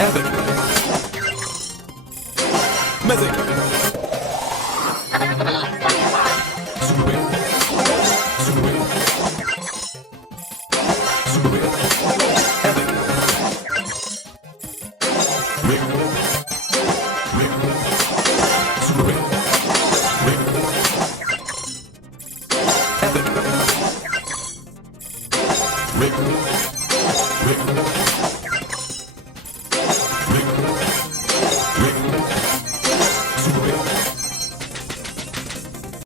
Epic. Mythic. Super rare. Super rare. Super rare. Epic. Rare. Rare. Super rare. Rare. Epic. Rare. Rare.